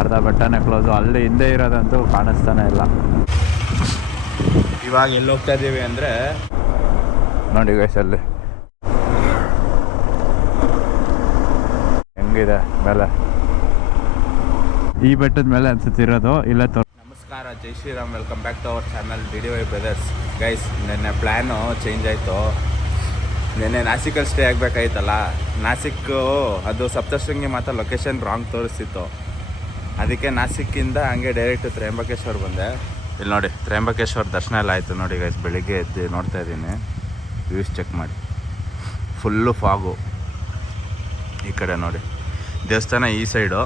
ಅರ್ಧ ಬೆಟ್ಟನೇ ಕ್ಲೋಸು. ಅಲ್ಲಿ ಹಿಂದೆ ಇರೋದಂತೂ ಕಾಣಿಸ್ತಾನೆ ಇಲ್ಲ. ಇವಾಗ ಎಲ್ಲಿ ಹೋಗ್ತಾ ಇದ್ದೀವಿ ಅಂದರೆ ನೋಡಿ ಗೈಸ್, ಅಲ್ಲಿ ಹೆಂಗಿದೆ ಮೇಲೆ, ಈ ಬೆಟ್ಟದ ಮೇಲೆ ಅನ್ಸುತ್ತಿರೋದು. ಇಲ್ಲೇ ನಮಸ್ಕಾರ, ಜೈ Shriram, welcome back to our channel DDY brothers. Guys, ನೆನ್ನೆ ಪ್ಲ್ಯಾನು ಚೇಂಜ್ ಆಯಿತು. ನೆನ್ನೆ ನಾಸಿಕಲ್ಲಿ ಸ್ಟೇ ಆಗಬೇಕಾಯ್ತಲ್ಲ. ನಾಸಿಕ್ಕು ಅದು ಸಪ್ತಶೃಂಗಿ ಮಾತ್ರ ಲೊಕೇಶನ್ ರಾಂಗ್ ತೋರಿಸ್ತಿತ್ತು. ಅದಕ್ಕೆ ನಾಸಿಕ್ಕಿಂದ ಹಂಗೆ ಡೈರೆಕ್ಟ್ ತ್ರಯಂಬಕೇಶ್ವರ ಬಂದೆ. ಇಲ್ಲಿ ನೋಡಿ, ತ್ರಯಂಬಕೇಶ್ವರ ದರ್ಶನ ಎಲ್ಲ ಆಯಿತು. ನೋಡಿ ಗೈಸ್, ಬೆಳಿಗ್ಗೆ ಎದ್ದು ನೋಡ್ತಾ ಇದ್ದೀನಿ, ವ್ಯೂಸ್ ಚೆಕ್ ಮಾಡಿ. Full fog. ಈ ಕಡೆ ನೋಡಿ, ದೇವಸ್ಥಾನ ಈ ಸೈಡು,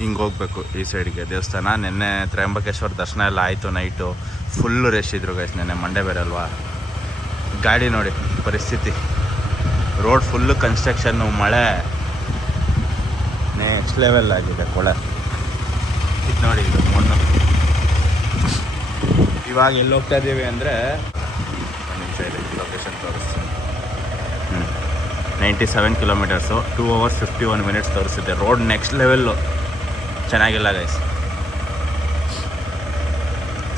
ಹಿಂಗೆ ಹೋಗ್ಬೇಕು ಈ ಸೈಡ್ಗೆ ದೇವಸ್ಥಾನ. ನಿನ್ನೆ ತ್ರಯಂಬಕೇಶ್ವರ ದರ್ಶನ ಎಲ್ಲ ಆಯಿತು. ನೈಟು ಫುಲ್ಲು ರಶ್ ಇದ್ರು ಗೈಸ್. ನೆನ್ನೆ ಮಂಡೇ ಬೇರೆ ಅಲ್ವಾ. ಗಾಡಿ ನೋಡಿ ಪರಿಸ್ಥಿತಿ, ರೋಡ್ ಫುಲ್ಲು ಕನ್ಸ್ಟ್ರಕ್ಷನ್ನು, ಮಳೆ ನೆಕ್ಸ್ಟ್ ಲೆವೆಲ್ ಆಗಿದೆ. ಕೊಳೆ ಇದು ನೋಡಿ, ಇದು ಮಣ್ಣು. ಇವಾಗ ಎಲ್ಲಿ ಹೋಗ್ತಾ ಇದ್ದೀವಿ ಅಂದರೆ ಲೊಕೇಶನ್ ತೋರಿಸ್ತೀನಿ. 97 ಕಿಲೋಮೀಟರ್ಸು, 2 hours 51 minutes ತೋರಿಸಿದೆ. ರೋಡ್ ನೆಕ್ಸ್ಟ್ ಲೆವೆಲ್ಲು, ಚೆನ್ನಾಗಿಲ್ಲ ಗೈಸ್.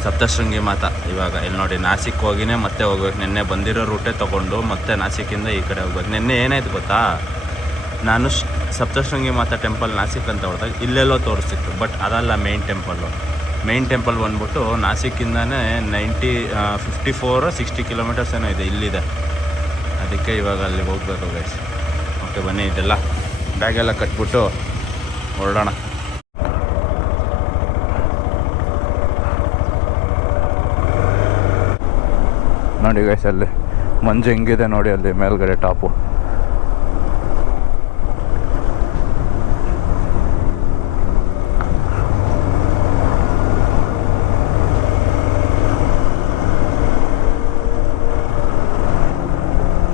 ಸಪ್ತಶೃಂಗಿ ಮಾತಾ. ಇವಾಗ ಇಲ್ಲಿ ನೋಡಿ, ನಾಸಿಕ್ ಹೋಗಿನೇ ಮತ್ತೆ ಹೋಗ್ಬೇಕು. ನಿನ್ನೆ ಬಂದಿರೋ ರೂಟೇ ತೊಗೊಂಡು ಮತ್ತೆ ನಾಸಿಕ್ಕಿಂದ ಈ ಕಡೆ ಹೋಗ್ಬೇಕು. ನಿನ್ನೆ ಏನಾಯ್ತು ಗೊತ್ತಾ, ನಾನು ಸಪ್ತಶೃಂಗಿ ಮಾತಾ ಟೆಂಪಲ್ ನಾಸಿಕ್ ಅಂತ ಹೊಡೆದಾಗ ಇಲ್ಲೆಲ್ಲೋ ತೋರಿಸ್ತಿತ್ತು. ಬಟ್ ಅದಲ್ಲ ಮೇಯ್ನ್ ಟೆಂಪಲ್ಲು. ಮೇಯ್ನ್ ಟೆಂಪಲ್ ಬಂದ್ಬಿಟ್ಟು ನಾಸಿಕ್ಕಿಂದನೇ 54 60 ಕಿಲೋಮೀಟರ್ಸ್ ಏನೋ ಇದೆ, ಇಲ್ಲಿದೆ. ಅದಕ್ಕೆ ಇವಾಗ ಅಲ್ಲಿಗೆ ಹೋಗ್ಬೇಕು ಗೈಸ್. ಓಕೆ ಬನ್ನಿ, ಇದೆಲ್ಲ ಬ್ಯಾಗೆಲ್ಲ ಕಟ್ಬಿಟ್ಟು ಹೊರಡೋಣ. ನೋಡಿ ಗೈಸ್, ಅಲ್ಲಿ ಮಂಜು ಹೆಂಗಿದೆ ನೋಡಿ, ಅಲ್ಲಿ ಮೇಲ್ಗಡೆ ಟಾಪು.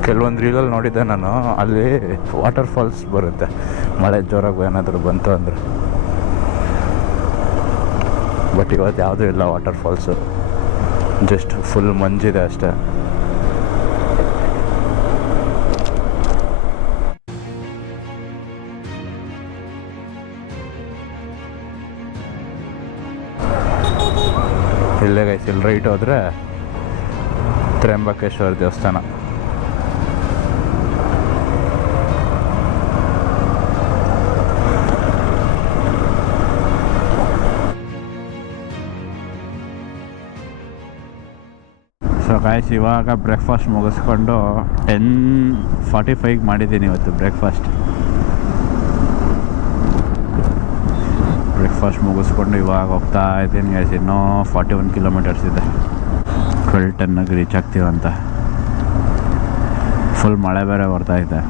ಕೆಲವೊಂದು ರೀಲಲ್ಲಿ ನೋಡಿದ್ದೆ ನಾನು, ಅಲ್ಲಿ ವಾಟರ್ ಫಾಲ್ಸ್ ಬರುತ್ತೆ ಮಳೆ ಜೋರಾಗಿ ಏನಾದರೂ ಬಂತು ಅಂದರೆ. ಬಟ್ ಇವತ್ತು ಯಾವುದೂ ಇಲ್ಲ ವಾಟರ್ ಫಾಲ್ಸು, ಜಸ್ಟ್ ಫುಲ್ ಮಂಜಿದೆ ಅಷ್ಟೇ. ಇಲ್ಲೇ ಗೈಸ್, ಇಲ್ಲಿ ರೈಟ್ ಹೋದರೆ ತ್ರಯಂಬಕೇಶ್ವರ ದೇವಸ್ಥಾನ. ಸೊ ಗಾಯ್ಸ್, ಇವಾಗ ಬ್ರೇಕ್ಫಾಸ್ಟ್ ಮುಗಿಸ್ಕೊಂಡು 10:45 ಮಾಡಿದ್ದೀನಿ ಇವತ್ತು ಬ್ರೇಕ್ಫಾಸ್ಟ್ ಮುಗಿಸ್ಕೊಂಡು ಇವಾಗ ಹೋಗ್ತಾ ಇದ್ದೀನಿ ಗೈಸ್. ಇನ್ನೂ 41 ಕಿಲೋಮೀಟರ್ಸ್ ಇದೆ, 12:10ಗೆ ರೀಚ್ ಆಗ್ತೀವಂತ. ಫುಲ್ ಮಳೆ ಬೇರೆ ಬರ್ತಾ ಇದೆ.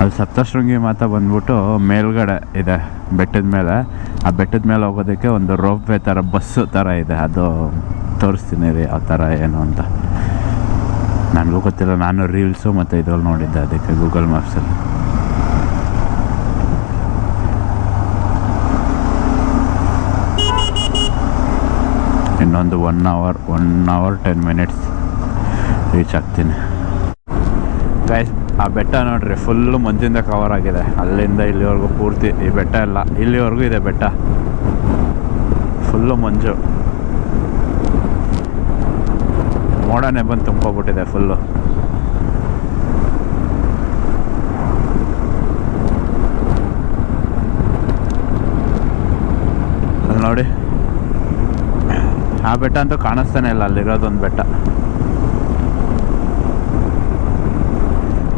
ಅಲ್ಲಿ ಸಪ್ತಶೃಂಗಿ ಮಾತಾ ಬಂದ್ಬಿಟ್ಟು ಮೇಲ್ಗಡೆ ಇದೆ ಬೆಟ್ಟದ ಮೇಲೆ. ಆ ಬೆಟ್ಟದ ಮೇಲೆ ಹೋಗೋದಕ್ಕೆ ಒಂದು ರೋಪ್ ವೇ ಥರ, ಬಸ್ಸು ಥರ ಇದೆ. ಅದು ತೋರಿಸ್ತೀನಿ ರೀ ಯಾವ ಥರ ಏನು ಅಂತ. ನನಗೂ ಗೊತ್ತಿಲ್ಲ, ನಾನು ರೀಲ್ಸು ಮತ್ತು ಇದ್ರಲ್ಲಿ ನೋಡಿದ್ದೆ, ಅದಕ್ಕೆ ಗೂಗಲ್ ಮ್ಯಾಪ್ಸಲ್ಲಿ. ಇನ್ನೊಂದು 1 hour 10 minutes ರೀಚ್ ಆಗ್ತೀನಿ ಗೈಸ್. ಆ ಬೆಟ್ಟ ನೋಡ್ರಿ, ಫುಲ್ಲು ಮಂಜಿಂದ ಕವರ್ ಆಗಿದೆ. ಅಲ್ಲಿಂದ ಇಲ್ಲಿವರೆಗೂ ಪೂರ್ತಿ ಈ ಬೆಟ್ಟ ಎಲ್ಲ, ಇಲ್ಲಿವರೆಗೂ ಇದೆ ಬೆಟ್ಟ, ಫುಲ್ಲು ಮಂಜು. ಮೋಡನೇ ಬಂದು ತುಂಬೋಗ್ಬಿಟ್ಟಿದೆ ಫುಲ್ಲು. ಅಲ್ಲಿ ನೋಡಿ, ಆ ಬೆಟ್ಟ ಅಂತೂ ಕಾಣಿಸ್ತಾನೆ ಇಲ್ಲ. ಅಲ್ಲಿರೋದೊಂದು ಬೆಟ್ಟ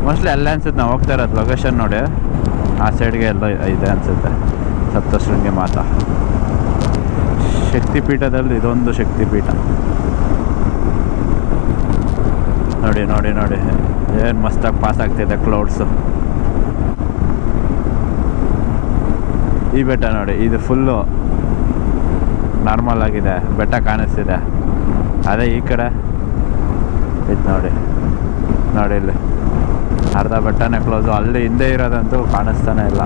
ಮೋಸ್ಟ್ಲಿ ಅಲ್ಲೇ ಅನ್ಸುತ್ತೆ. ನಾವು ಹೋಗ್ತಾ ಇರೋದು ಲೊಕೇಶನ್ ನೋಡಿ, ಆ ಸೈಡ್ಗೆ ಎಲ್ಲ ಇದೆ ಅನಿಸುತ್ತೆ ಸಪ್ತಶೃಂಗಿ ಮಾತಾ. ಶಕ್ತಿಪೀಠದಲ್ಲಿ ಇದೊಂದು ಶಕ್ತಿಪೀಠ. ನೋಡಿ ನೋಡಿ ನೋಡಿ, ಏನು ಮಸ್ತಾಗಿ ಪಾಸ್ ಆಗ್ತಿದೆ ಕ್ಲೌಡ್ಸು. ಈ ಬೆಟ್ಟ ನೋಡಿ, ಇದು ಫುಲ್ಲು ನಾರ್ಮಲ್ ಆಗಿದೆ, ಬೆಟ್ಟ ಕಾಣಿಸ್ತಿದೆ. ಅದೇ ಈ ಕಡೆ ಇದು ನೋಡಿ, ನೋಡಿ ಇಲ್ಲಿ ಅರ್ಧ ಬೆಟ್ಟನೇ ಕ್ಲೋಸು. ಅಲ್ಲಿ ಹಿಂದೆ ಇರೋದಂತೂ ಕಾಣಿಸ್ತಾನೆ ಇಲ್ಲ.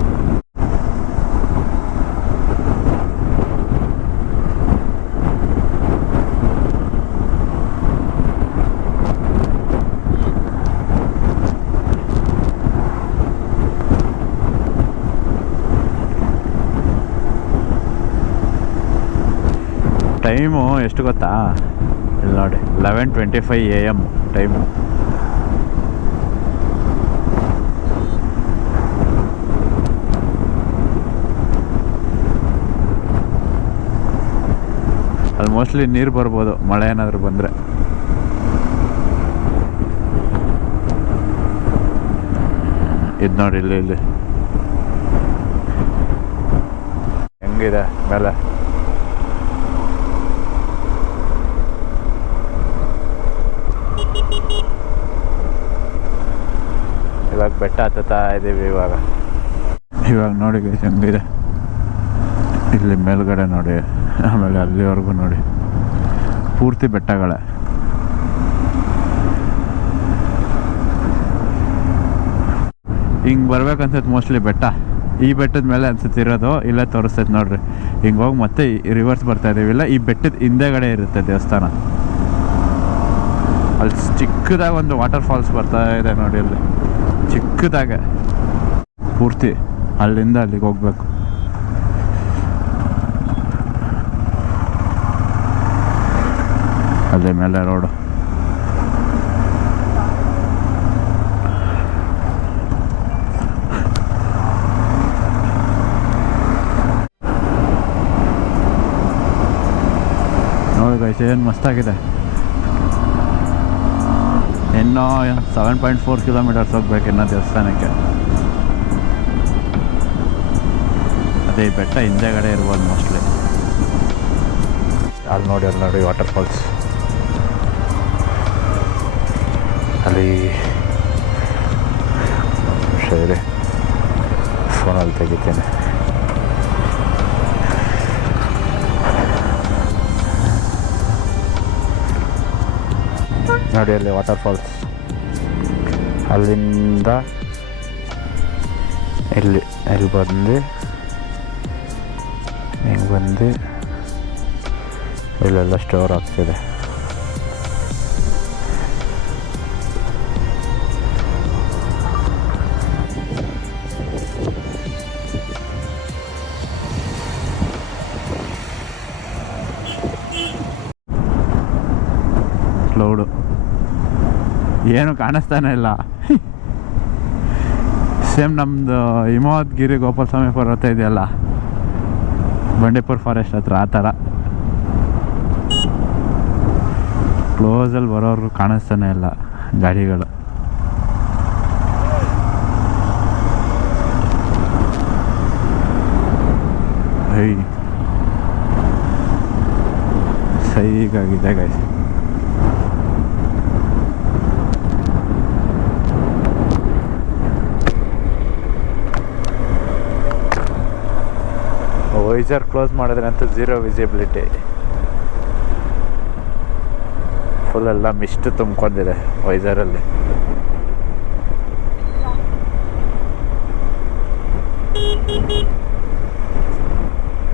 ಟೈಮು ಎಷ್ಟು ಗೊತ್ತಾ, ಇಲ್ಲಿ ನೋಡಿ 11:25 AM ಟೈಮು. ಅಲ್ಲಿ ಮೋಸ್ಟ್ಲಿ ನೀರು ಬರ್ಬೋದು ಮಳೆ ಏನಾದರೂ ಬಂದರೆ. ಇದು ನೋಡಿ ಇಲ್ಲಿ ಹೆಂಗಿದೆ ಮೇಲೆ. ಇವಾಗ ಬೆಟ್ಟ ಹತ್ತುತ್ತಾ ಇದ್ದೀವಿ. ಇವಾಗ ನೋಡಿ ಹೆಂಗಿದೆ ಇಲ್ಲಿ ಮೇಲ್ಗಡೆ ನೋಡಿ, ಆಮೇಲೆ ಅಲ್ಲಿವರೆಗೂ ನೋಡಿ ಪೂರ್ತಿ ಬೆಟ್ಟಗಳೇ. ಹಿಂಗೆ ಬರ್ಬೇಕನ್ಸತ್ತೆ ಮೋಸ್ಟ್ಲಿ ಬೆಟ್ಟ. ಈ ಬೆಟ್ಟದ ಮೇಲೆ ಅನ್ಸುತ್ತೆ ಇರೋದು, ಇಲ್ಲೇ ತೋರಿಸ್ತೈತೆ ನೋಡ್ರಿ. ಹಿಂಗೆ ಹೋಗಿ ಮತ್ತೆ ರಿವರ್ಸ್ ಬರ್ತಾ ಇದ್ದೀವಿ. ಇಲ್ಲ, ಈ ಬೆಟ್ಟದ ಹಿಂದೆಗಡೆ ಇರುತ್ತೆ ದೇವಸ್ಥಾನ. ಅಲ್ಲಿ ಚಿಕ್ಕದಾಗ ಒಂದು ವಾಟರ್ ಫಾಲ್ಸ್ ಬರ್ತಾ ಇದೆ ನೋಡಿ, ಅಲ್ಲಿ ಚಿಕ್ಕದಾಗೆ ಪೂರ್ತಿ ಅಲ್ಲಿಂದ ಅಲ್ಲಿಗೆ ಹೋಗ್ಬೇಕು. ಅಲ್ಲೇ ಮೇಲೆ ರೋಡು. ನೋಡಿ ಗೈಸ್, ಏನು ಮಸ್ತಾಗಿದೆ. ಇನ್ನೂ 7.4 ಕಿಲೋಮೀಟರ್ಸ್ ಹೋಗ್ಬೇಕು ಇನ್ನೂ ದೇವಸ್ಥಾನಕ್ಕೆ. ಅದೇ ಈ ಬೆಟ್ಟ ಹಿಂದೆಗಡೆ ಇರ್ಬೋದು ಮೋಸ್ಟ್ಲಿ. ಅಲ್ಲಿ ನೋಡಿ ವಾಟರ್ ಫಾಲ್ಸ್. ಅಲ್ಲಿ ಸರಿ, ಫೋನಲ್ಲಿ ತೆಗಿತೇನೆ. ನೋಡಿ ಅಲ್ಲಿ ವಾಟರ್ ಫಾಲ್ಸ್. ಅಲ್ಲಿಂದ ಇಲ್ಲಿ ಬಂದು ಹಿಂಗೆ ಬಂದು ಇಲ್ಲೆಲ್ಲ ಸ್ಟೋರ್ ಆಗ್ತಿದೆ. ಕ್ಲೌಡು ಏನು ಕಾಣಿಸ್ತಾನೆ ಇಲ್ಲ. ಸೇಮ್ ನಮ್ಮದು ಹಿಮವದ್ಗಿರಿ ಗೋಪಾಲ ಸ್ವಾಮಿ ಪರ್ವತ ಇದೆಯಲ್ಲ, ಬಂಡೀಪುರ ಫಾರೆಸ್ಟ್ ಹತ್ರ, ಆ ಥರ ಕ್ಲೋಸಲ್ಲಿ ಬರೋರು ಕಾಣಿಸ್ತಾನೆ ಇಲ್ಲ ಗಾಡಿಗಳು. ಸೈಗಾಗಿದೆ ಗೈಸ್. ವೈಸರ್ ಕ್ಲೋಸ್ ಮಾಡಿದ್ರೆ ಅಂತೂ 0 ವಿಸಿಬಿಲಿಟಿ. ಫುಲ್ ಎಲ್ಲ ಮಿಸ್ಟ್ ತುಂಬ್ಕೊಂಡಿದೆ ವೈಸರಲ್ಲಿ.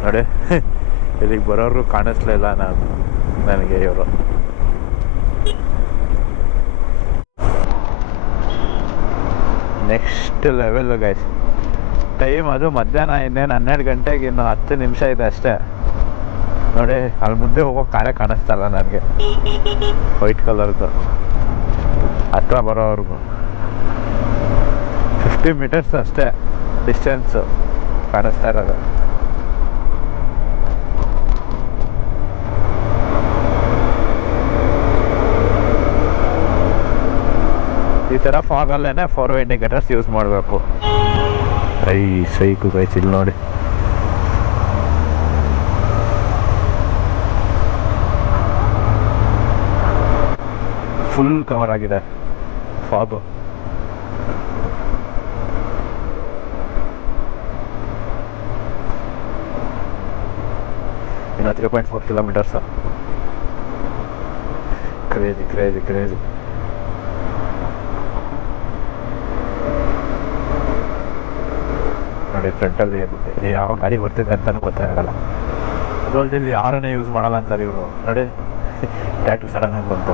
ನೋಡಿ ಇಲ್ಲಿಗೆ ಬರೋರು ಕಾಣಿಸ್ಲಿಲ್ಲ ನನಗೆ ಇವರು. Next level guys. ಟೈಮ್ ಅದು ಮಧ್ಯಾಹ್ನ, ಇನ್ನೇನು 12 ಗಂಟೆಗೆ ಇನ್ನು 10 ನಿಮಿಷ ಇದೆ ಅಷ್ಟೇ. ನೋಡಿ ಅಲ್ಲಿ ಮುಂದೆ ಹೋಗೋ ಕಾರೇ ಕಾಣಿಸ್ತಲ್ಲ ನನಗೆ, ವೈಟ್ ಕಲರ್ದು. ಹತ್ರ ಬರೋವ್ರಿಗೂ 50 ಮೀಟರ್ಸ್ ಅಷ್ಟೇ ಡಿಸ್ಟೆನ್ಸು ಕಾಣಿಸ್ತಾ ಇರೋದು. ಈ ಥರ ಫಾಗಲ್ಲೇ 4 ಇಂಡಿಕೇಟರ್ಸ್ ಯೂಸ್ ಮಾಡಬೇಕು. ಸೈಕು ಗೈಸ್, ಇಲ್ಲಿ ನೋಡಿ ಫುಲ್ ಕವರ್ ಆಗಿದೆ ಫಾಗು. ಇನ್ನು 3.4 ಕಿಲೋಮೀಟರ್ಸ್. ಕ್ರೇಜಿ. ನೋಡಿ ಫ್ರಂಟಲ್ಲಿ ಯಾವ ಗಾಡಿ ಬರ್ತಿದೆ ಅಂತಲೂ ಗೊತ್ತಾಗಲ್ಲ. ಅದರಲ್ಲಿ ಇಲ್ಲಿ ಯಾರನ್ನೇ ಯೂಸ್ ಮಾಡಲ್ಲ ಅಂತಾರೆ ಇವರು. ನೋಡಿ ಟ್ಯಾಟು ಸಡನ್ ಆಗಿ ಬಂತು.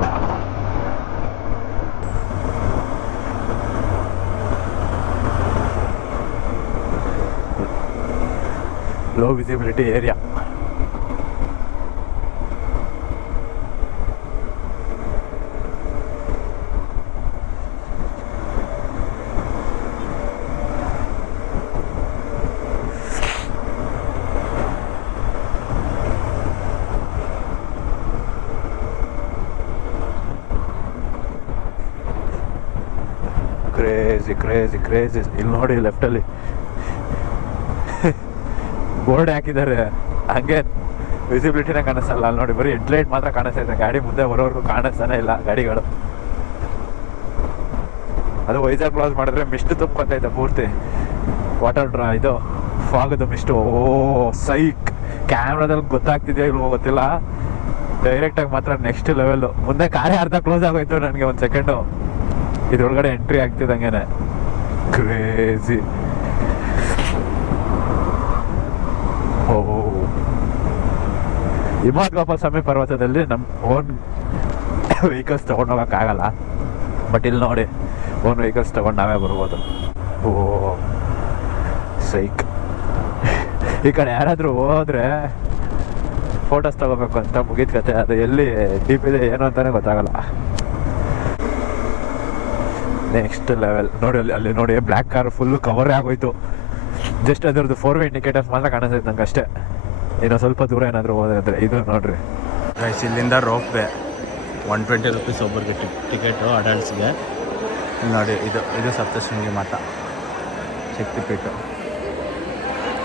Low visibility area. Crazy crazy crazy. ಇಲ್ಲಿ ನೋಡಿ ಲೆಫ್ಟಲ್ಲಿ ಬೋರ್ಡ್ ಹಾಕಿದ್ದಾರೆ, ಹಂಗೆ ವಿಸಿಬಿಲಿಟಿನೇ ಕಾಣಿಸಲ್ಲ. ಅಲ್ಲಿ ನೋಡಿ ಬರೀ ಹೆಡ್ಲೈಟ್ ಮಾತ್ರ ಕಾಣಿಸ್ತಾ ಇದೆ, ಗಾಡಿ ಮುಂದೆ ಬರೋರ್ಗು ಕಾಣಿಸ್ತಾನೆ ಇಲ್ಲ ಗಾಡಿಗಳು. ಅದು ವೈಜಾಗ್ ಕ್ಲಾಸ್ ಮಾಡಿದ್ರೆ ಮಿಸ್ಟ್ ತುಂಬೈತೆ ಪೂರ್ತಿ, ವಾಟರ್ ಇದು ಫಾಗದು ಮಿಸ್ಟು. ಓ ಸೈಕ್, ಕ್ಯಾಮ್ರಾದಲ್ಲಿ ಗೊತ್ತಾಗ್ತಿದೆಯಾ ಇಲ್ವೋ ಗೊತ್ತಿಲ್ಲ, ಡೈರೆಕ್ಟಾಗಿ ಮಾತ್ರ ನೆಕ್ಸ್ಟ್ ಲೆವೆಲ್ಲು. ಮುಂದೆ ಕಾರೇ ಅರ್ಧ ಕ್ಲೋಸ್ ಆಗೋಯ್ತು ನನಗೆ ಒಂದು ಸೆಕೆಂಡು ಇದ್ರೊಳಗಡೆ ಎಂಟ್ರಿ ಆಗ್ತಿದ್ದಂಗೆ. ಕ್ರೇಜಿ. ಓ ಹಿಮವದ್ ಪರ್ವತದಲ್ಲಿ ನಮ್ಮ ಓನ್ ವೆಹಿಕಲ್ಸ್ ತೊಗೊಂಡೋಗೋಕ್ಕಾಗಲ್ಲ, ಬಟ್ ಇಲ್ಲಿ ನೋಡಿ ಓನ್ ವೆಹಿಕಲ್ಸ್ ತೊಗೊಂಡು ನಾವೇ ಬರ್ಬೋದು. ಓ ಸೈಕ್. ಈ ಕಡೆ ಯಾರಾದರೂ ಹೋದ್ರೆ ಫೋಟೋಸ್ ತೊಗೋಬೇಕು ಅಂತ ಮುಗಿದ ಕತೆ, ಅದು ಎಲ್ಲಿ ಡೀಪ್ ಇದೆ ಏನು ಅಂತಲೇ ಗೊತ್ತಾಗಲ್ಲ. ನೆಕ್ಸ್ಟ್ ಲೆವೆಲ್ ನೋಡಿ, ಅಲ್ಲಿ ನೋಡಿ ಬ್ಲ್ಯಾಕ್ ಕಾರ್ ಫುಲ್ಲು ಕವರೇ ಆಗೋಯ್ತು. ಜಸ್ಟ್ ಅದ್ರದ್ದು 4-way ಇಂಡಿಕೇಟರ್ಸ್ ಮಾತ್ರ ಕಾಣಿಸ್ತೈತೆ ನಂಗೆ ಅಷ್ಟೇ. ಇನ್ನೂ ಸ್ವಲ್ಪ ದೂರ ಏನಾದರೂ ಹೋದ್ರೆ ಇದು ನೋಡ್ರಿ ಗೈಸ್, ಇಲ್ಲಿಂದ ರೋಪ್ ವೇ 120 ರೂಪೀಸ್ ಒಬ್ಬರಿಗೆ ಟಿಕೆಟು ಅಡಲ್ಟ್ಸ್ಗೆ. ನೋಡಿ ಇದು ಸಪ್ತಶೃಂಗಿ ಮಾತಾ ಶಕ್ತಿಪೀಠ,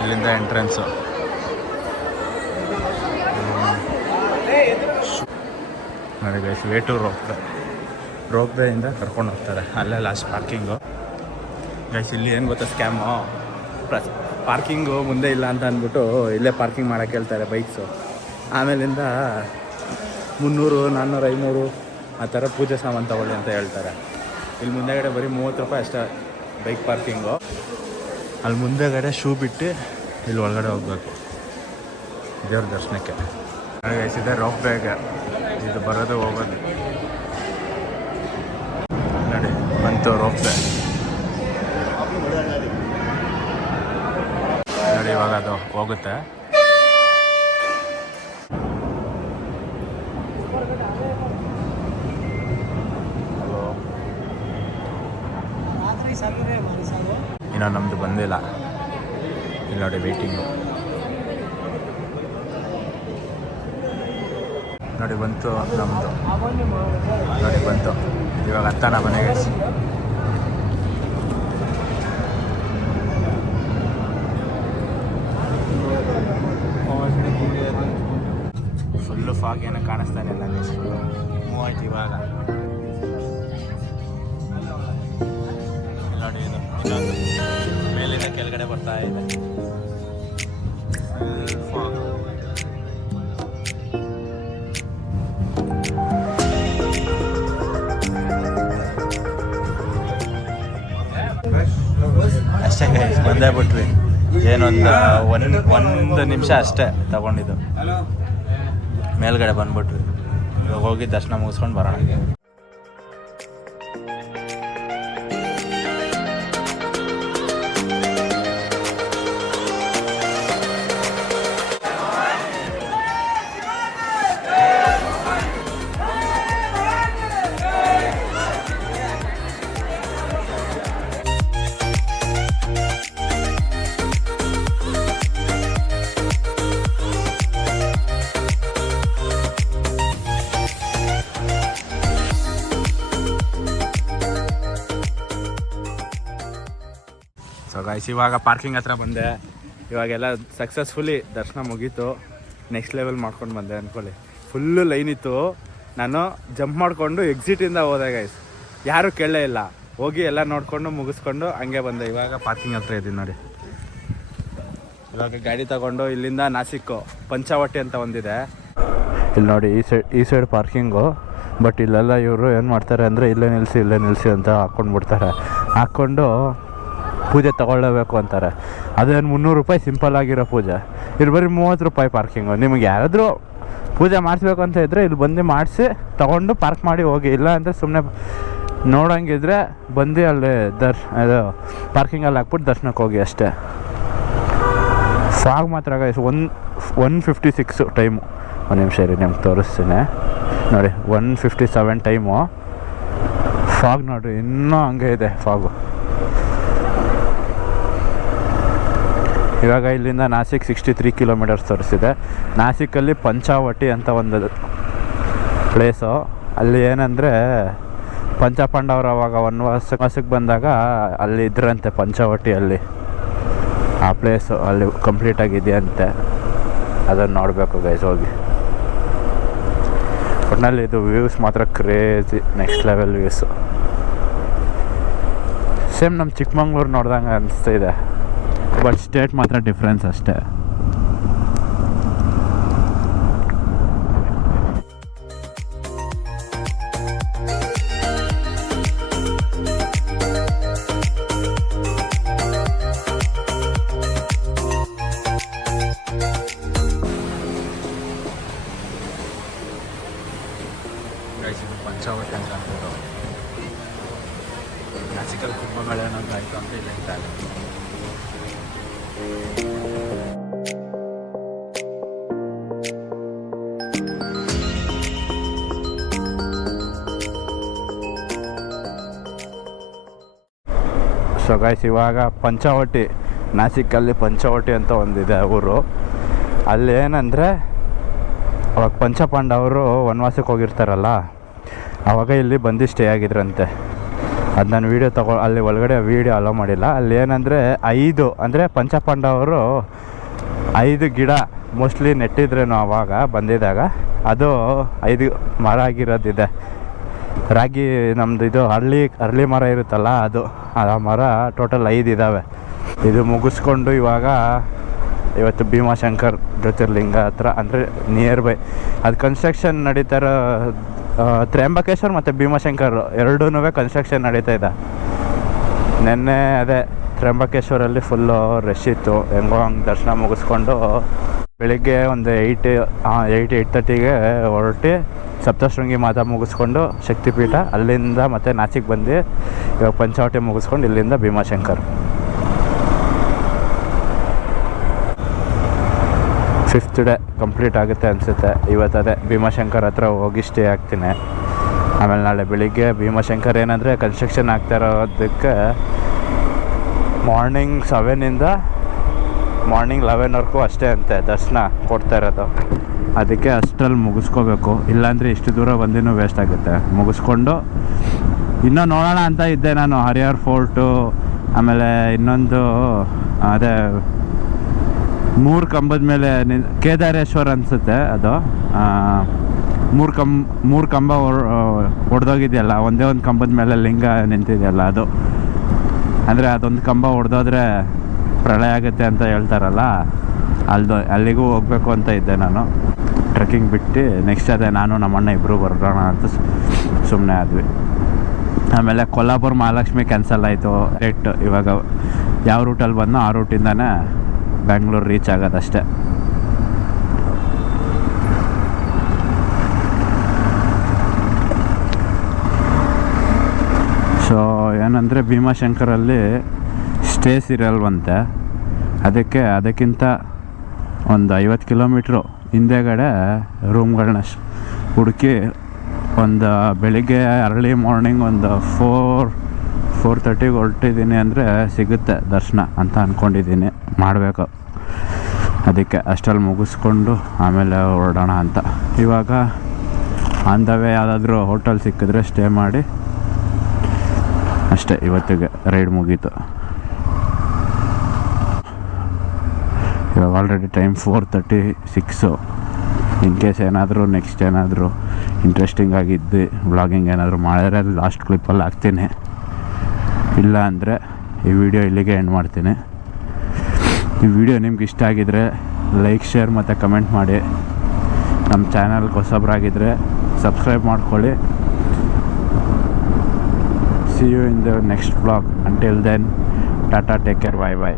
ಇಲ್ಲಿಂದ ಎಂಟ್ರೆನ್ಸು. ನೋಡಿ ಗೈಸ್, ವೇ ಟು ರೋಪ್ ವೇಯಿಂದ ಕರ್ಕೊಂಡು ಹೋಗ್ತಾರೆ, ಅಲ್ಲೇ ಲಾಸ್ಟ್ ಪಾರ್ಕಿಂಗು. ಗೈಸ್ ಇಲ್ಲಿ ಏನು ಗೊತ್ತಾ ಸ್ಕ್ಯಾಮು, ಪಾರ್ಕಿಂಗು ಮುಂದೆ ಇಲ್ಲ ಅಂತ ಅಂದ್ಬಿಟ್ಟು ಇಲ್ಲೇ ಪಾರ್ಕಿಂಗ್ ಮಾಡೋಕ್ಕೆ ಹೇಳ್ತಾರೆ ಬೈಕ್ಸು. ಆಮೇಲಿಂದ 300, 400, 500 ಆ ಥರ ಪೂಜೆ ಸಾಮಾನು ತಗೊಳ್ಳಿ ಅಂತ ಹೇಳ್ತಾರೆ. ಇಲ್ಲಿ ಮುಂದೆಗಡೆ ಬರೀ 30 ರೂಪಾಯಿ ಅಷ್ಟೇ ಬೈಕ್ ಪಾರ್ಕಿಂಗು. ಅಲ್ಲಿ ಮುಂದೆಗಡೆ ಶೂ ಬಿಟ್ಟು ಇಲ್ಲಿ ಒಳಗಡೆ ಹೋಗಬೇಕು ದೇವ್ರ ದರ್ಶನಕ್ಕೆ. ಇದೆ ರೋಪ್ ವೇಗೆ ಇದು ಬರೋದು ಹೋಗೋದು. ನೋಡಿ ಬಂತು ರೋಪ್ ವೇ. ನೋಡಿ ಇವಾಗ ಅದು ಹೋಗುತ್ತೆ. ಇನ್ನೂ ನಮ್ಮದು ಬಂದಿಲ್ಲ, ಇಲ್ಲಿ ನೋಡಿ ವೇಟಿಂಗು. ನೋಡಿ ಬಂತು ನಮ್ಮದು, ನೋಡಿ ಬಂತು. ಇವಾಗ ಹತ್ತಾನ ಮನೆಗೆ. ಫುಲ್ಲು ಫಾಗ್ ಏನೋ ಕಾಣಿಸ್ತಾನೆ ಇಲ್ಲ, ಫುಲ್ಲು ಮೂವ್ ಆಯ್ತು ಇವಾಗ. ನೋಡಿ ಇದು ಇನ್ನೊಂದು ಮೇಲಿಂದ ಕೆಳಗಡೆ ಬರ್ತಾ ಇದೆ ಫಾಗ್. ಅಷ್ಟೇ ಗೈಸ್, ಬಂದೇ ಬಿಟ್ವಿ. ಒಂದು ನಿಮಿಷ ಅಷ್ಟೇ ತಗೊಂಡಿದ್ದು, ಮೇಲ್ಗಡೆ ಬಂದ್ಬಿಟ್ವಿ. ಇವಾಗ ಹೋಗಿ ದರ್ಶನ ಮುಗಿಸ್ಕೊಂಡು ಬರೋಣ. ಸೊ ಗೈಸ್, ಇವಾಗ ಪಾರ್ಕಿಂಗ್ ಹತ್ರ ಬಂದೆ. ಇವಾಗೆಲ್ಲ ಸಕ್ಸಸ್ಫುಲಿ ದರ್ಶನ ಮುಗೀತು. ನೆಕ್ಸ್ಟ್ ಲೆವೆಲ್ ಮಾಡ್ಕೊಂಡು ಬಂದೆ ಅಂದ್ಕೊಳ್ಳಿ. ಫುಲ್ಲು ಲೈನ್ ಇತ್ತು, ನಾನು ಜಂಪ್ ಮಾಡಿಕೊಂಡು ಎಕ್ಸಿಟಿಂದ ಹೋದೆ ಗೈಸ್. ಯಾರೂ ಕೇಳಲೇ ಇಲ್ಲ, ಹೋಗಿ ಎಲ್ಲ ನೋಡಿಕೊಂಡು ಮುಗಿಸ್ಕೊಂಡು ಹಂಗೆ ಬಂದೆ. ಇವಾಗ ಪಾರ್ಕಿಂಗ್ ಹತ್ರ ಇದ್ದೀನಿ ನೋಡಿ. ಇವಾಗ ಗಾಡಿ ತಗೊಂಡು ಇಲ್ಲಿಂದ ನಾಸಿಕ್ಕು ಪಂಚಾವಟಿ ಅಂತ ಒಂದಿದೆ, ಇಲ್ಲಿ ನೋಡಿ ಈ ಸೈಡ್ ಪಾರ್ಕಿಂಗು. ಬಟ್ ಇಲ್ಲೆಲ್ಲ ಇವರು ಏನು ಮಾಡ್ತಾರೆ ಅಂದರೆ ಇಲ್ಲೇ ನಿಲ್ಲಿಸಿ ಅಂತ ಹಾಕ್ಕೊಂಡ್ಬಿಡ್ತಾರೆ. ಹಾಕ್ಕೊಂಡು ಪೂಜೆ ತೊಗೊಳ್ಳೇಬೇಕು ಅಂತಾರೆ. ಅದೇನು 300 ರೂಪಾಯಿ ಸಿಂಪಲ್ ಆಗಿರೋ ಪೂಜೆ, ಇಲ್ಲಿ ಬರೀ 30 ರೂಪಾಯಿ ಪಾರ್ಕಿಂಗು. ನಿಮಗೆ ಯಾರಾದರೂ ಪೂಜೆ ಮಾಡಿಸ್ಬೇಕು ಅಂತ ಇದ್ದರೆ ಇಲ್ಲಿ ಬಂದು ಮಾಡಿಸಿ ತೊಗೊಂಡು ಪಾರ್ಕ್ ಮಾಡಿ ಹೋಗಿ. ಇಲ್ಲ ಅಂದರೆ ಸುಮ್ಮನೆ ನೋಡೋಂಗಿದ್ರೆ ಬಂದು ಅಲ್ಲಿ ಅದು ಪಾರ್ಕಿಂಗಲ್ಲಿ ಹಾಕ್ಬಿಟ್ಟು ದರ್ಶನಕ್ಕೆ ಹೋಗಿ ಅಷ್ಟೇ. ಫಾಗ್ ಮಾತ್ರ ಗೈಸ್ 1:56 ಟೈಮು. ಒಂದು ನಿಮಿಷ ಇರಿ, ನಿಮ್ಗೆ ತೋರಿಸ್ತೀನಿ ನೋಡಿ. 1:57 ಟೈಮು. ಫಾಗ್ ನೋಡಿರಿ, ಇನ್ನೂ ಹಂಗೆ ಇದೆ ಫಾಗು. ಇವಾಗ ಇಲ್ಲಿಂದ ನಾಸಿಕ್ 63 ಕಿಲೋಮೀಟರ್ಸ್ ತೋರಿಸಿದೆ. ನಾಸಿಕಲ್ಲಿ ಪಂಚಾವಟಿ ಅಂತ ಒಂದು ಪ್ಲೇಸು. ಅಲ್ಲಿ ಏನಂದರೆ ಪಂಚಪಾಂಡವರು ಅವಾಗ ವನವಾಸಕ್ಕೆ ಬಂದಾಗ ಅಲ್ಲಿ ಇದ್ರಂತೆ ಪಂಚವಟಿಯಲ್ಲಿ. ಆ ಪ್ಲೇಸು ಅಲ್ಲಿ ಕಂಪ್ಲೀಟಾಗಿದೆಯಂತೆ, ಅದನ್ನು ನೋಡಬೇಕು ಗೈಸ್ ಹೋಗಿ. ಒಟ್ಟಿನಲ್ಲಿ ಇದು ವ್ಯೂಸ್ ಮಾತ್ರ crazy, next level views. Same ನಮ್ಮ ಚಿಕ್ಕಮಂಗ್ಳೂರು ನೋಡ್ದಂಗೆ ಅನಿಸ್ತಿದೆ, ಬಟ್ ಸ್ಟೇಟ್ ಮಾತ್ರ ಡಿಫ್ರೆನ್ಸ್ ಅಷ್ಟೇ. ಪಂಚಾವಟಿ ಅಂತ ಅಂದ್ಬಿಟ್ಟು ಕ್ಲಾಸಿಕಲ್ ಕುಂಭಗಳೇನೊಂದು ಆಯಿತು ಅಂತ ಇಲ್ಲ ಇದ್ದಾರೆ. ಸೊ ಗೈಸ್, ಇವಾಗ ಪಂಚವಟಿ, ನಾಸಿಕಲ್ಲಿ ಪಂಚವಟಿ ಅಂತ ಒಂದಿದೆ ಊರು. ಅಲ್ಲಿ ಏನಂದರೆ ಅವಾಗ ಪಂಚಪಾಂಡವರು ವನವಾಸಕ್ಕೆ ಹೋಗಿರ್ತಾರಲ್ಲ, ಆವಾಗ ಇಲ್ಲಿ ಬಂದು ಸ್ಟೇ ಆಗಿದ್ರಂತೆ. ಅದು ನಾನು ವೀಡಿಯೋ ಅಲ್ಲಿ ಒಳಗಡೆ ವೀಡಿಯೋ ಅಲೋ ಮಾಡಿಲ್ಲ. ಅಲ್ಲಿ ಏನಂದರೆ 5 ಅಂದರೆ ಪಂಚಪಾಂಡವರು 5 ಗಿಡ ಮೋಸ್ಟ್ಲಿ ನೆಟ್ಟಿದ್ರೇನೋ ಆವಾಗ ಬಂದಿದ್ದಾಗ, ಅದು 5 ಮರ ಆಗಿರೋದಿದೆ. ರಾಗಿ ನಮ್ಮದು ಇದು ಅರಳಿ ಮರ ಇರುತ್ತಲ್ಲ, ಅದು ಆ ಮರ ಟೋಟಲ್ 5 ಇದ್ದಾವೆ. ಇದು ಮುಗಿಸ್ಕೊಂಡು ಇವತ್ತು ಭೀಮಾಶಂಕರ್ ಜ್ಯೋತಿರ್ಲಿಂಗ ಹತ್ರ, ಅಂದರೆ ನಿಯರ್ ಬೈ ಅದು ಕನ್ಸ್ಟ್ರಕ್ಷನ್ ನಡೀತಾ ಇರೋ ತ್ರ್ಯಂಬಕೇಶ್ವರ್ ಮತ್ತು ಭೀಮಾಶಂಕರ್ ಎರಡೂ ಕನ್ಸ್ಟ್ರಕ್ಷನ್ ನಡೀತಾ ಇದೆ. ನೆನ್ನೆ ಅದೇ ತ್ರ್ಯಂಬಕೇಶ್ವರಲ್ಲಿ ಫುಲ್ಲು ರಶ್ ಇತ್ತು. ಹೆಂಗೋ ಹಂಗೆ ದರ್ಶನ ಮುಗಿಸ್ಕೊಂಡು ಬೆಳಿಗ್ಗೆ ಒಂದು 8:30ಗೆ ಹೊರಟಿ ಸಪ್ತಶೃಂಗಿ ಮಾತಾ ಮುಗಿಸ್ಕೊಂಡು ಶಕ್ತಿಪೀಠ, ಅಲ್ಲಿಂದ ಮತ್ತೆ ನಾಸಿಕ್ ಬಂದು ಇವಾಗ ಪಂಚವಟಿ ಮುಗಿಸ್ಕೊಂಡು ಇಲ್ಲಿಂದ ಭೀಮಾಶಂಕರ್. 5th ಡೇ ಕಂಪ್ಲೀಟ್ ಆಗುತ್ತೆ ಅನಿಸುತ್ತೆ. ಇವತ್ತು ಅದೇ ಭೀಮಾಶಂಕರ್ ಹತ್ರ ಹೋಗಿ ಸ್ಟೇ ಆಗ್ತೀನಿ. ಆಮೇಲೆ ನಾಳೆ ಬೆಳಿಗ್ಗೆ ಭೀಮಾಶಂಕರ್ ಏನಂದರೆ ಕನ್ಸ್ಟ್ರಕ್ಷನ್ ಆಗ್ತಾ ಇರೋದಕ್ಕೆ ಮಾರ್ನಿಂಗ್ 7ಇಂದ ಮಾರ್ನಿಂಗ್ 11ವರೆಗೂ ಅಷ್ಟೇ ಅಂತೆ ದರ್ಶನ ಕೊಡ್ತಾ ಇರೋದು. ಅದಕ್ಕೆ ಅಷ್ಟರಲ್ಲಿ ಮುಗಿಸ್ಕೋಬೇಕು, ಇಲ್ಲಾಂದರೆ ಇಷ್ಟು ದೂರ ಬಂದಿನೂ ವೇಸ್ಟ್ ಆಗುತ್ತೆ. ಮುಗಿಸ್ಕೊಂಡು ಇನ್ನೂ ನೋಡೋಣ ಅಂತ ಇದ್ದೆ ನಾನು. ಹರಿಹರ್ ಫೋರ್ಟು, ಆಮೇಲೆ ಇನ್ನೊಂದು ಅದೇ 3 ಕಂಬದ ಮೇಲೆ ಕೇದಾರೇಶ್ವರ ಅನಿಸುತ್ತೆ, ಅದು 3 ಕಂಬ ಒಡೆದೋಗಿದೆಯಲ್ಲ, ಒಂದೇ ಒಂದು ಕಂಬದ ಮೇಲೆ ಲಿಂಗ ನಿಂತಿದೆಯಲ್ಲ ಅದು. ಅಂದರೆ ಅದೊಂದು ಕಂಬ ಒಡೆದೋದ್ರೆ ಪ್ರಳಯ ಆಗುತ್ತೆ ಅಂತ ಹೇಳ್ತಾರಲ್ಲ, ಅಲ್ಲಿಗೂ ಹೋಗಬೇಕು ಅಂತ ಇದ್ದೆ ನಾನು. ಟ್ರೆಕ್ಕಿಂಗ್ ಬಿಟ್ಟು ನೆಕ್ಸ್ಟ್ ಅದೇ ನಾನು ನಮ್ಮಣ್ಣ ಇಬ್ಬರು ಬರೋಣ ಅಂತ ಸುಮ್ಮನೆ ಆದ್ವಿ. ಆಮೇಲೆ ಕೊಲ್ಲಾಪುರ ಮಹಾಲಕ್ಷ್ಮಿ ಕ್ಯಾನ್ಸಲ್ ಆಯಿತು. ಡೈರೆಕ್ಟ್ ಇವಾಗ ಯಾವ ರೂಟಲ್ಲಿ ಬಂದೋ ಆ ರೂಟಿಂದನೇ ಬ್ಯಾಂಗ್ಳೂರು ರೀಚ್ ಆಗೋದಷ್ಟೇ. ಸೊ ಏನಂದರೆ ಭೀಮಾಶಂಕರಲ್ಲಿ ಸ್ಟೇಸ್ ಇರಲ್ವಂತೆ, ಅದಕ್ಕಿಂತ ಒಂದು 50 ಕಿಲೋಮೀಟ್ರು ಹಿಂದೆಗಡೆ ರೂಮ್ಗಳನ್ನ ಹುಡುಕಿ ಒಂದು ಬೆಳಿಗ್ಗೆ ಅರ್ಲಿ ಮಾರ್ನಿಂಗ್ ಒಂದು 4:30ಗೆ ಹೊರಟಿದ್ದೀನಿ ಅಂದರೆ ಸಿಗುತ್ತೆ ದರ್ಶನ ಅಂತ ಅಂದ್ಕೊಂಡಿದ್ದೀನಿ. ಮಾಡಬೇಕು, ಅದಕ್ಕೆ ಅಷ್ಟರಲ್ಲಿ ಮುಗಿಸ್ಕೊಂಡು ಆಮೇಲೆ ಹೊರಡೋಣ ಅಂತ. ಇವಾಗ ಆನ್ ದ ವೇ ಯಾವುದಾದ್ರೂ ಹೋಟೆಲ್ ಸಿಕ್ಕಿದ್ರೆ ಸ್ಟೇ ಮಾಡಿ ಅಷ್ಟೇ. ಇವತ್ತಿಗೆ ರೈಡ್ ಮುಗೀತು. ಇವಾಗ ಆಲ್ರೆಡಿ ಟೈಮ್ 4:36. ಇನ್ ಕೇಸ್ ಏನಾದರೂ ನೆಕ್ಸ್ಟ್ ಏನಾದರೂ ಇಂಟ್ರೆಸ್ಟಿಂಗ್ ಆಗಿದ್ದು ವ್ಲಾಗಿಂಗ್ ಏನಾದರೂ ಮಾಡಿದ್ರೆ ಅದು ಲಾಸ್ಟ್ ಕ್ಲಿಪ್ಪಲ್ಲಿ ಹಾಕ್ತೀನಿ. ಇಲ್ಲ ಅಂದರೆ ಈ ವಿಡಿಯೋ ಇಲ್ಲಿಗೆ ಎಂಡ್ ಮಾಡ್ತೀನಿ. ಈ ವಿಡಿಯೋ ನಿಮ್ಗೆ ಇಷ್ಟ ಆಗಿದರೆ ಲೈಕ್, ಶೇರ್ ಮತ್ತು ಕಮೆಂಟ್ ಮಾಡಿ. ನಮ್ಮ ಚಾನಲ್ಗೆ ಹೊಸಬ್ರಾಗಿದ್ದರೆ ಸಬ್ಸ್ಕ್ರೈಬ್ ಮಾಡ್ಕೊಳ್ಳಿ. See you in the next vlog. Until then, tata, take care, bye bye.